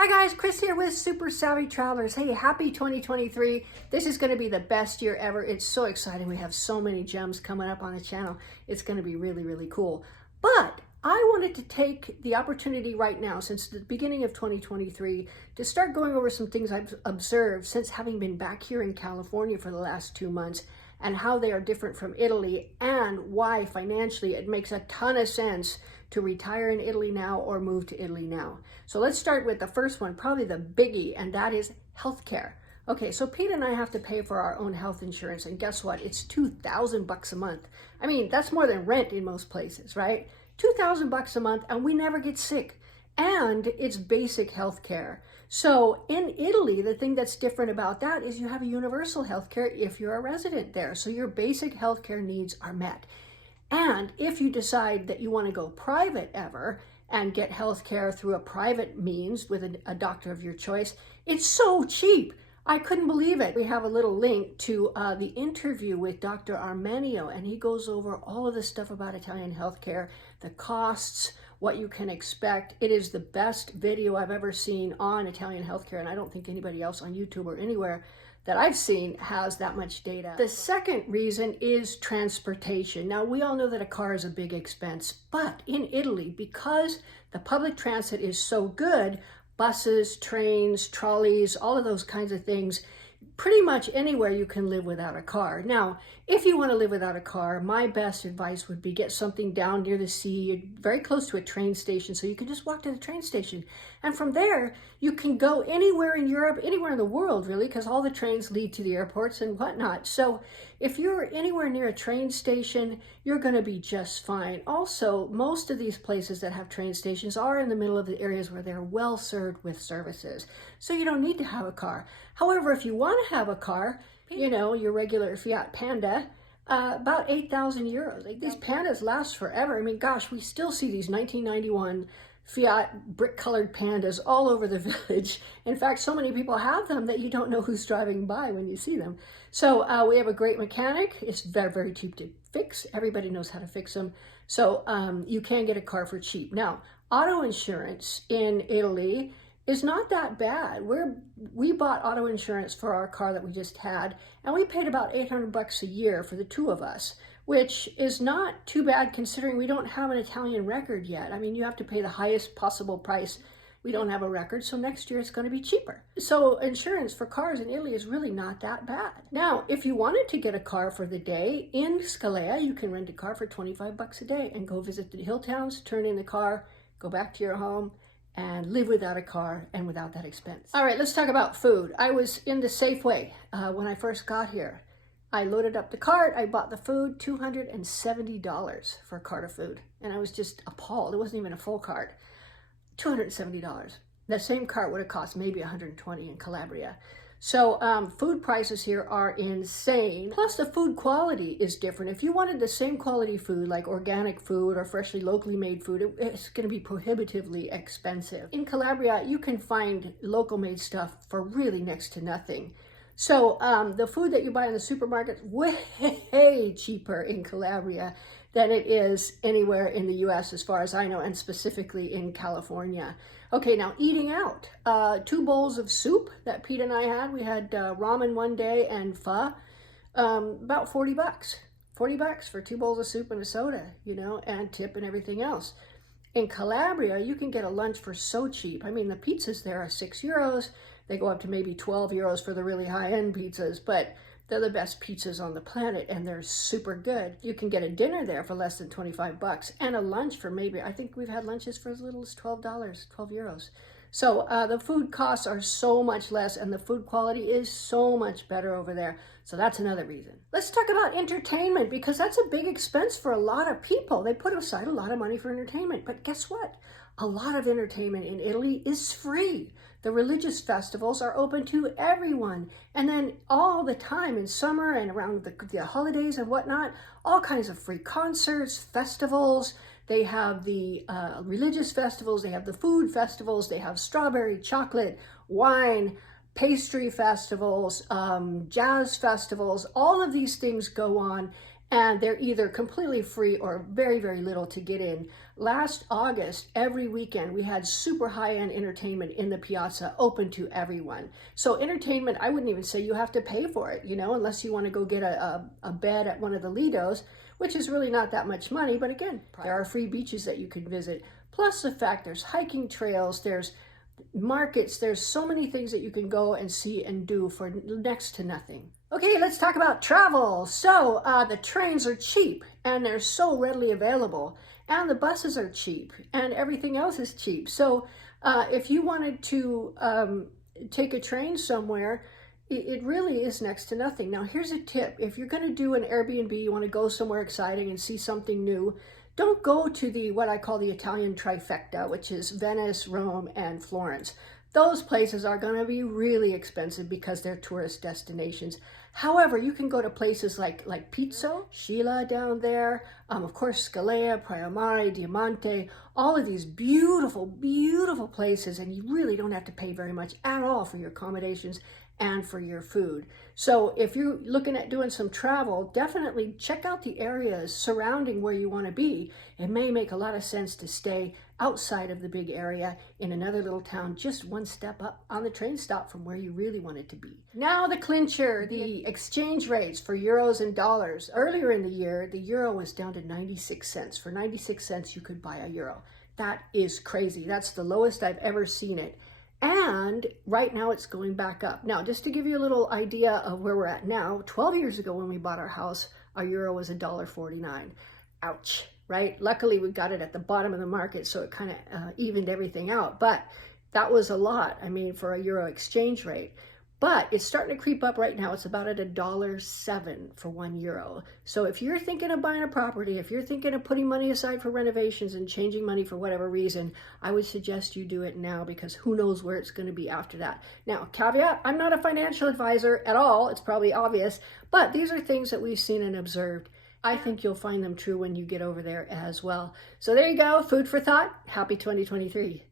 Hi guys, Chris here with Super Savvy Travelers. Hey, happy 2023. This is going to be the best year ever. It's so exciting. We have so many gems coming up on the channel. It's going to be really, really cool. But I wanted to take the opportunity right now, since the beginning of 2023, to start going over some things I've observed since having been back here in California for the last 2 months, and how they are different from Italy, and why financially it makes a ton of sense to retire in Italy now or move to Italy now. So let's start with the first one, probably the biggie, and that is healthcare. Okay, so Pete and I have to pay for our own health insurance, and guess what? It's $2,000 a month. I mean, that's more than rent in most places, right? $2,000 a month, and we never get sick. And it's basic health care. So in Italy, the thing that's different about that is you have a universal health care if you're a resident there. So your basic health care needs are met. And if you decide that you want to go private ever and get health care through a private means with a doctor of your choice, it's so cheap. I couldn't believe it. We have a little link to the interview with Dr. Armenio, and he goes over all of the stuff about Italian healthcare, the costs, what you can expect. It is the best video I've ever seen on Italian healthcare, and I don't think anybody else on YouTube or anywhere that I've seen has that much data. The second reason is transportation. Now, we all know that a car is a big expense, but in Italy, because the public transit is so good, buses, trains, trolleys, all of those kinds of things, pretty much anywhere you can live without a car. Now, if you want to live without a car, my best advice would be get something down near the sea, very close to a train station, so you can just walk to the train station. And from there, you can go anywhere in Europe, anywhere in the world, really, because all the trains lead to the airports and whatnot. So if you're anywhere near a train station, you're going to be just fine. Also, most of these places that have train stations are in the middle of the areas where they're well served with services. So you don't need to have a car. However, if you want to have a car, you know, your regular Fiat Panda, about 8,000 euros. Like, these Pandas last forever. I mean, gosh, we still see these 1991 Fiat brick-colored Pandas all over the village. In fact, so many people have them that you don't know who's driving by when you see them. So we have a great mechanic. It's very, very cheap to fix. Everybody knows how to fix them. So you can get a car for cheap. Now, auto insurance in Italy is not that bad. We bought auto insurance for our car that we just had, and we paid about $800 a year for the two of us, which is not too bad considering we don't have an Italian record yet. I mean, you have to pay the highest possible price. We don't have a record, so next year it's going to be cheaper. So insurance for cars in Italy is really not that bad. Now, if you wanted to get a car for the day, in Scalea, you can rent a car for $25 a day and go visit the hill towns, turn in the car, go back to your home, and live without a car and without that expense. All right, let's talk about food. I was in the Safeway when I first got here. I loaded up the cart, I bought the food, $270 for a cart of food. And I was just appalled. It wasn't even a full cart. $270. The same cart would have cost maybe $120 in Calabria. So food prices here are insane. Plus the food quality is different. If you wanted the same quality food, like organic food or freshly locally made food, it's going to be prohibitively expensive. In Calabria, you can find local made stuff for really next to nothing. So the food that you buy in the supermarket, way cheaper in Calabria than it is anywhere in the US as far as I know, and specifically in California. Okay, now eating out. 2 bowls of soup that Pete and I had. We had ramen one day and pho. About $40. $40 for 2 bowls of soup and a soda, you know, and tip and everything else. In Calabria, you can get a lunch for so cheap. I mean, the pizzas there are 6 euros. They go up to maybe 12 euros for the really high-end pizzas, but they're the best pizzas on the planet, and they're super good. You can get a dinner there for less than $25, and a lunch for maybe, I think we've had lunches for as little as $12, 12 euros. So the food costs are so much less, and the food quality is so much better over there. So that's another reason. Let's talk about entertainment, because that's a big expense for a lot of people. They put aside a lot of money for entertainment, but guess what? A lot of entertainment in Italy is free. The religious festivals are open to everyone. And then all the time in summer and around the holidays and whatnot, all kinds of free concerts, festivals. They have the religious festivals, they have the food festivals, they have strawberry, chocolate, wine, pastry festivals, jazz festivals. All of these things go on. and they're either completely free or very, very little to get in. Last August, every weekend, we had super high-end entertainment in the piazza, open to everyone. So entertainment, I wouldn't even say you have to pay for it, you know, unless you want to go get a bed at one of the Lidos, which is really not that much money. But again, there are free beaches that you can visit. Plus the fact there's hiking trails, there's markets, there's so many things that you can go and see and do for next to nothing. Okay, let's talk about travel. So the trains are cheap and they're so readily available, and the buses are cheap and everything else is cheap. So if you wanted to take a train somewhere, it really is next to nothing. Now here's a tip. If you're going to do an Airbnb, you want to go somewhere exciting and see something new, don't go to the what I call the Italian trifecta, which is Venice, Rome, and Florence. Those places are going to be really expensive because they're tourist destinations. However, you can go to places like Pizzo, Scilla down there, of course Scalea, Praia Mare, Diamante, all of these beautiful, beautiful places, and you really don't have to pay very much at all for your accommodations and for your food. So if you're looking at doing some travel, definitely check out the areas surrounding where you want to be. It may make a lot of sense to stay outside of the big area in another little town, just one step up on the train stop from where you really want it to be. Now the clincher, the exchange rates for euros and dollars. Earlier in the year, the euro was down to 96 cents. For 96 cents, you could buy a euro. That is crazy. That's the lowest I've ever seen it. And right now it's going back up. Now, just to give you a little idea of where we're at now, 12 years ago when we bought our house, our euro was $1.49. Ouch, right? Luckily, we got it at the bottom of the market, so it kind of evened everything out. But that was a lot, I mean, for a euro exchange rate. But it's starting to creep up right now. It's about at $1.07 for 1 euro. So if you're thinking of buying a property, if you're thinking of putting money aside for renovations and changing money for whatever reason, I would suggest you do it now, because who knows where it's going to be after that. Now, caveat, I'm not a financial advisor at all. It's probably obvious, but these are things that we've seen and observed. I think you'll find them true when you get over there as well. So there you go, food for thought. Happy 2023.